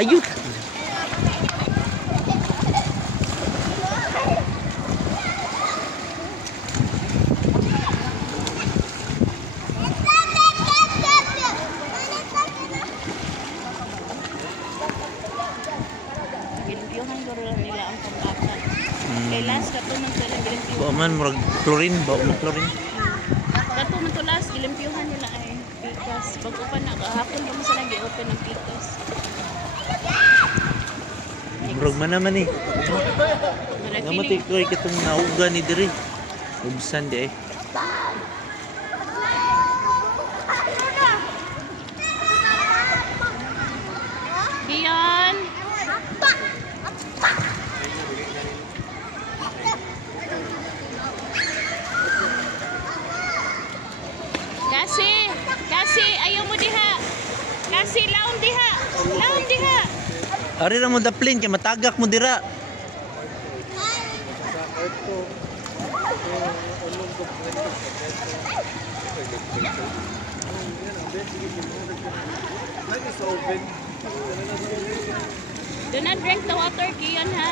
Ayun. Gilimpyuhan ko rin nila ang pambata. Kay last kato man sila gilimpyuhan. Ba man murag chlorine, ba mo chlorine. Kato man to last gilimpyuhan nila ay pikas. Bago pa na kahapon pa mo sila gi-open ang pikas. Murag man naman eh. Murag Namati feeling. ko ay katong nauga ni diri. Ubsan di eh. Diyan. Kasi ayaw mo diha. Kasi laom diha. Laom diha. Ari ra mo daplin kay matagak mo dira. Do not drink the water, Kian ha.